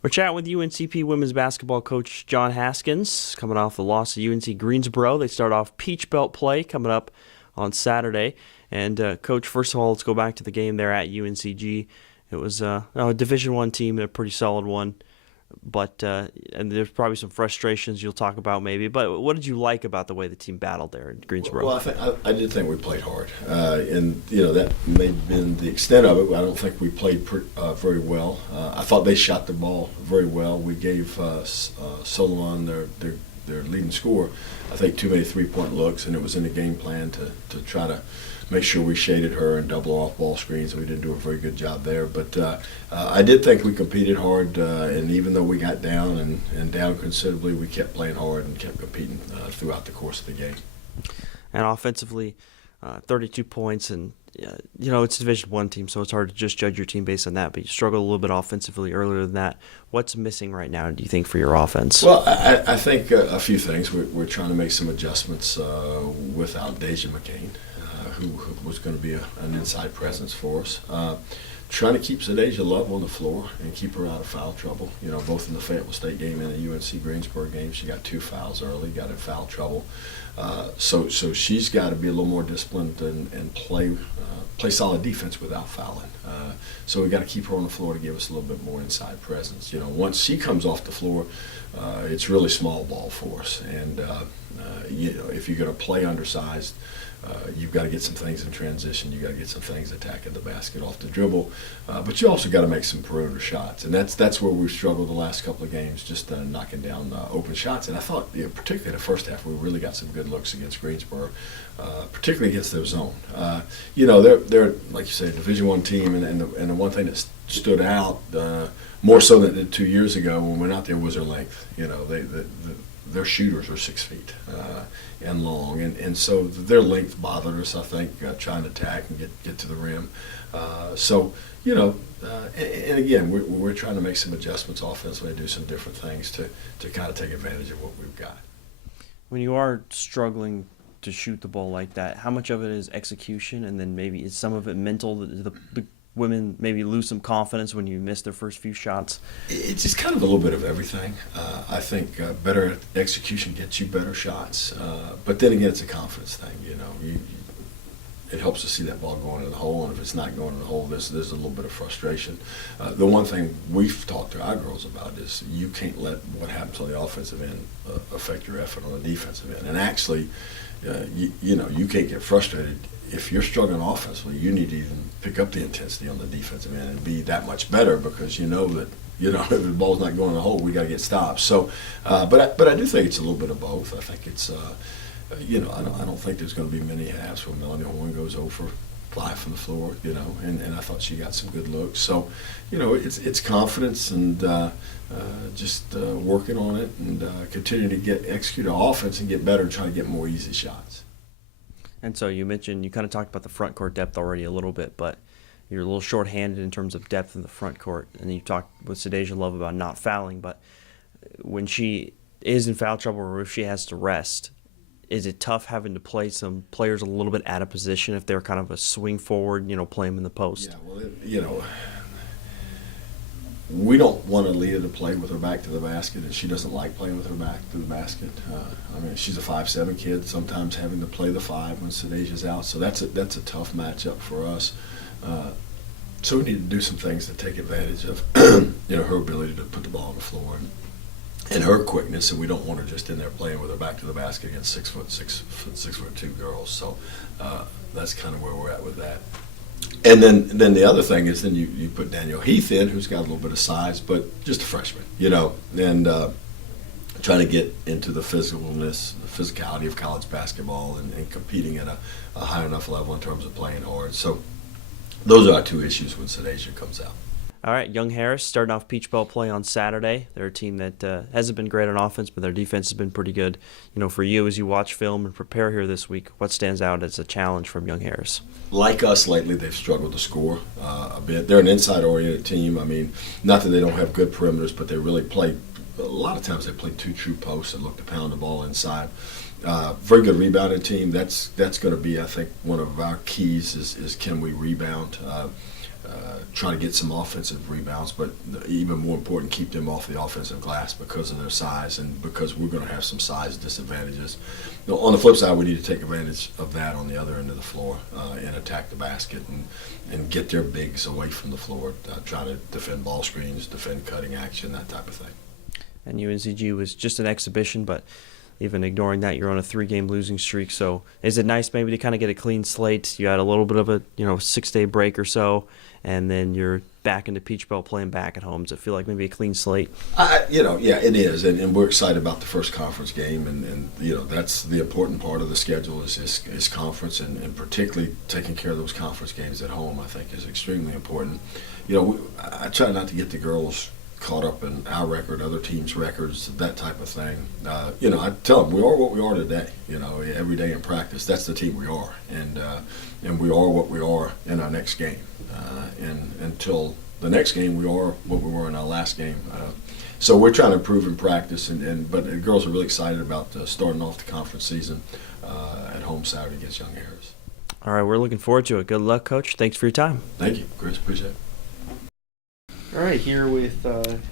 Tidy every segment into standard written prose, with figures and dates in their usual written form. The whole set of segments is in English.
We're chatting with UNCP women's basketball coach John Haskins, coming off the loss to UNC Greensboro. They start off Peach Belt play coming up on Saturday. And Coach, first of all, let's go back to the game there at UNCG. It was a Division I team, a pretty solid one, but and there's probably some frustrations you'll talk about maybe. But what did you like about the way the team battled there in Greensboro? Well, I did think we played hard, and that may have been the extent of it. I don't think we played very well. I thought they shot the ball very well. We gave Solomon their leading scorer, I think, too many three-point looks, and it was in the game plan to try to make sure we shaded her and double off ball screens. We didn't do a very good job there. But I did think we competed hard, and even though we got down and down considerably, we kept playing hard and kept competing throughout the course of the game. And offensively, 32 points, and it's a Division I team, so it's hard to just judge your team based on that. But you struggled a little bit offensively earlier than that. What's missing right now, do you think, for your offense? Well, I think a few things. We're trying to make some adjustments without Deja McCain, who was going to be an inside presence for us. Trying to keep Sadeja Love on the floor and keep her out of foul trouble. Both in the Fayetteville State game and the UNC Greensboro game, she got 2 fouls early, got in foul trouble. So she's got to be a little more disciplined and play solid defense without fouling. So we got to keep her on the floor to give us a little bit more inside presence. Once she comes off the floor, it's really small ball for us. And if you're going to play undersized, you've got to get some things in transition. You've got to get some things attacking the basket off the dribble. But you also got to make some perimeter shots. And that's where we've struggled the last couple of games, just knocking down open shots. And I thought, particularly in the first half, we really got some good looks against Greensboro, particularly against their zone. They're, like you say, a Division I team. And the one thing that stood out more so than it did 2 years ago when we went out there was their length. Their shooters are 6 feet and long, and so their length bothered us, I think, trying to attack and get to the rim. And again, we're trying to make some adjustments offensively, do some different things to kind of take advantage of what we've got. When you are struggling to shoot the ball like that, how much of it is execution, and then maybe is some of it mental? The women maybe lose some confidence when you miss their first few shots? It's just kind of a little bit of everything. I think better execution gets you better shots. But then again, it's a confidence thing. It helps to see that ball going in the hole, and if it's not going in the hole, there's a little bit of frustration. The one thing we've talked to our girls about is you can't let what happens on the offensive end affect your effort on the defensive end. And actually, you can't get frustrated. If you're struggling offensively, you need to even pick up the intensity on the defensive end and be that much better, because that if the ball's not going in the hole, we got to get stopped. So, but I do think it's a little bit of both. I think it's I don't think there's going to be many halves where Melanie Horn goes over 5 from the floor. And I thought she got some good looks. So, it's confidence and just working on it and continuing to execute our offense and get better and try to get more easy shots. And so you mentioned, you kind of talked about the front court depth already a little bit, but you're a little short-handed in terms of depth in the front court. And you talked with Sadeja Love about not fouling, but when she is in foul trouble or if she has to rest, is it tough having to play some players a little bit out of position if they're kind of a swing forward, play them in the post? Yeah, well, we don't want a leader to play with her back to the basket, and she doesn't like playing with her back to the basket. She's a 5'7" kid, sometimes having to play the 5 when Sadeja's out, so that's a tough matchup for us. So we need to do some things to take advantage of her ability to put the ball on the floor and her quickness, and we don't want her just in there playing with her back to the basket against 6'2" girls. So that's kind of where we're at with that. And then the other thing is you put Danielle Heath in, who's got a little bit of size, but just a freshman, and trying to get into the physicality of college basketball and competing at a high enough level in terms of playing hard. So those are our 2 issues when Sadeja comes out. All right, Young Harris starting off Peach Belt play on Saturday. They're a team that hasn't been great on offense, but their defense has been pretty good. For you, as you watch film and prepare here this week, what stands out as a challenge from Young Harris? Like us lately, they've struggled to score a bit. They're an inside-oriented team. Not that they don't have good perimeters, but they really play – a lot of times they play 2 true posts and look to pound the ball inside. Very good rebounding team. That's going to be, I think, one of our keys is can we rebound. try to get some offensive rebounds, but even more important, keep them off the offensive glass because of their size and because we're going to have some size disadvantages. On the flip side, we need to take advantage of that on the other end of the floor and attack the basket and get their bigs away from the floor, try to defend ball screens, defend cutting action, that type of thing. And UNCG was just an exhibition, but even ignoring that, you're on a 3-game losing streak. So is it nice maybe to kind of get a clean slate? You had a little bit of a 6-day break or so, and then you're back into Peach Belt playing back at home. Does it feel like maybe a clean slate? Yeah, it is, and we're excited about the first conference game, and that's the important part of the schedule is conference, and particularly taking care of those conference games at home. I think is extremely important. I try not to get the girls caught up in our record, other teams' records, that type of thing. I tell them we are what we are today. Every day in practice, that's the team we are, and we are what we are in our next game. And until the next game, we are what we were in our last game. So we're trying to improve in practice, but the girls are really excited about starting off the conference season at home Saturday against Young Harris. All right, we're looking forward to it. Good luck, Coach. Thanks for your time. Thank you, Chris. Appreciate it. All right, here with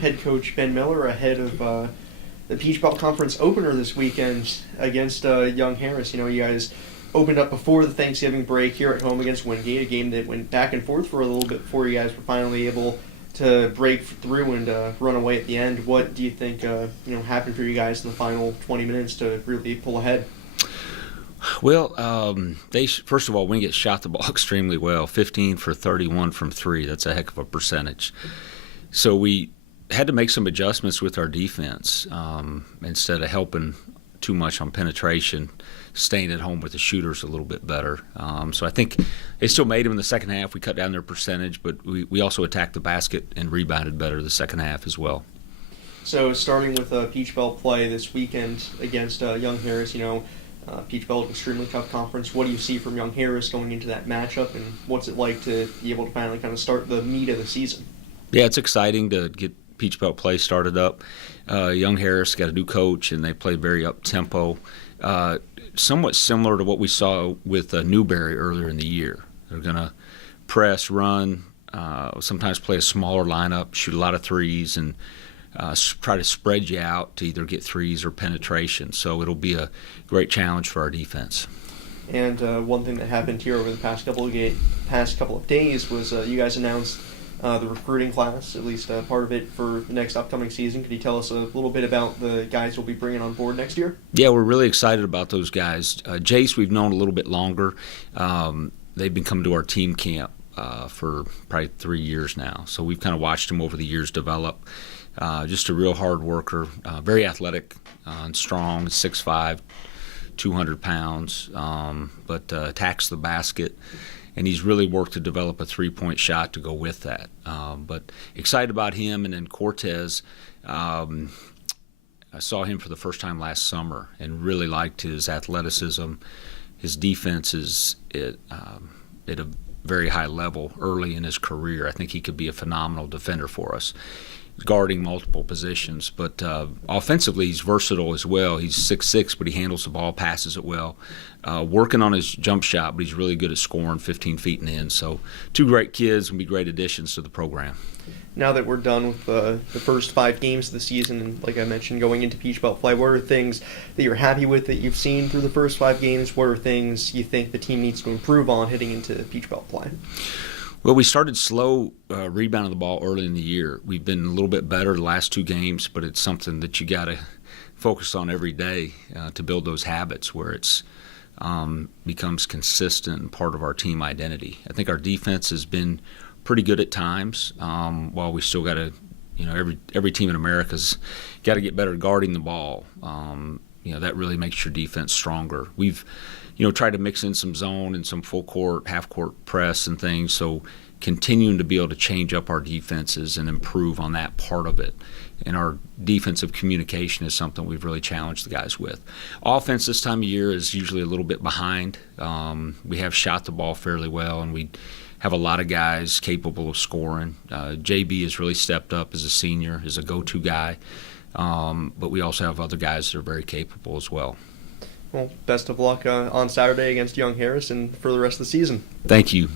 head coach Ben Miller ahead of the Peach Belt Conference opener this weekend against Young Harris. You guys opened up before the Thanksgiving break here at home against Wingate, a game that went back and forth for a little bit before you guys were finally able to break through and run away at the end. What do you think happened for you guys in the final 20 minutes to really pull ahead? Well, first of all, Wingate shot the ball extremely well, 15 for 31 from 3. That's a heck of a percentage. So we had to make some adjustments with our defense instead of helping too much on penetration, staying at home with the shooters a little bit better. So I think they still made them in the second half. We cut down their percentage, but we also attacked the basket and rebounded better the second half as well. So starting with Peach Belt play this weekend against Young Harris, Peach Belt, extremely tough conference. What do you see from Young Harris going into that matchup, and what's it like to be able to finally kind of start the meat of the season? Yeah, it's exciting to get Peach Belt play started up. Young Harris got a new coach, and they play very up-tempo, somewhat similar to what we saw with Newberry earlier in the year. They're going to press, run, sometimes play a smaller lineup, shoot a lot of threes, and try to spread you out to either get threes or penetration. So it'll be a great challenge for our defense. And one thing that happened here over the past couple of days was you guys announced the recruiting class, at least part of it for the next upcoming season. Could you tell us a little bit about the guys you'll be bringing on board next year? Yeah, we're really excited about those guys. Jace, we've known a little bit longer. They've been coming to our team camp for probably 3 years now. So we've kind of watched them over the years develop. Just a real hard worker, very athletic and strong, 6'5", 200 pounds, but attacks the basket. And he's really worked to develop a three-point shot to go with that. But excited about him. And then Cortez, I saw him for the first time last summer and really liked his athleticism. His defense is at a very high level early in his career. I think he could be a phenomenal defender for us, guarding multiple positions. But offensively, he's versatile as well. He's 6'6", but he handles the ball, passes it well. Working on his jump shot, but he's really good at scoring 15 feet and in. So 2 great kids and be great additions to the program. Now that we're done with the first 5 games of the season, and like I mentioned, going into Peach Belt play, what are things that you're happy with that you've seen through the first 5 games? What are things you think the team needs to improve on heading into Peach Belt play? Well, we started slow rebounding the ball early in the year. We've been a little bit better the last 2 games, but it's something that you got to focus on every day to build those habits where it's becomes consistent and part of our team identity. I think our defense has been pretty good at times, while we still got to, every team in America's got to get better at guarding the ball. That really makes your defense stronger. We've tried to mix in some zone and some full court, half court press and things, so continuing to be able to change up our defenses and improve on that part of it. And our defensive communication is something we've really challenged the guys with. Offense this time of year is usually a little bit behind. We have shot the ball fairly well, and we have a lot of guys capable of scoring. JB has really stepped up as a senior, as a go-to guy, but we also have other guys that are very capable as well. Well, best of luck on Saturday against Young Harris and for the rest of the season. Thank you.